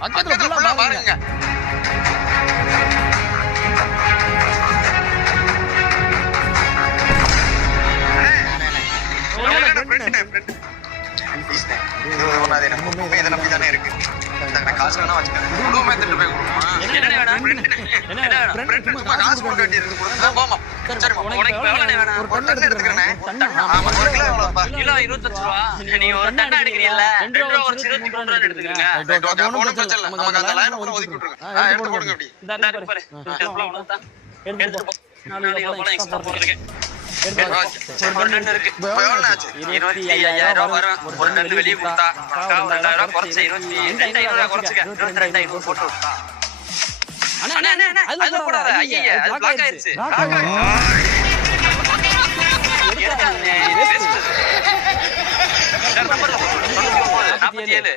பக்கத்துல ஃபுல்லா பாருங்க. காசு வேணா வச்சுக்கேன். குடும்பமே திட்டு போய் கொடுமா? என்ன வேணும்? காசு கொடுக்க வேண்டியது கொடுத்தா போமா. சரி உனக்கு எவ்வளவு வேணும்? ஒரு டன் எடுத்துக்கிறேனே. ஆமா ஒரு கிலோ எவ்வளவுப்பா? கிலோ 25 ரூபாய். நீ ஒரு டன் எடுக்கறீல்ல? 2 ரூபாய் ஒரு 23 ரூபாய் எடுத்துக்கங்க. ஓகே ஒண்ணும் பிரச்சனை இல்ல. நமக்கு அந்த லைன் கூட ஒதுக்கி விட்டுருங்க. எடுத்து போடுங்க அப்படி. இந்த பாரு. எவ்வளவு அவ்வளவுதான். எடுத்து போ. 4 கிலோ போல எக்ஸ்ட்ரா போட்டுருக்கேன். ஒரு டன் இருக்கு. எவ்வளவு ஆச்சு? 25000 ரூபாய் வரும். ஒரு டன் வெளிய கொடுத்தா 2000 குறைச்சு 22500 குறைச்சுக்க. 22500 போட்டு விட்டா. அண்ணா அதுல போடாத. ஐயே அது பிளாக் ஆயிருச்சு. எடுக்காதே. நம்பர்ல 47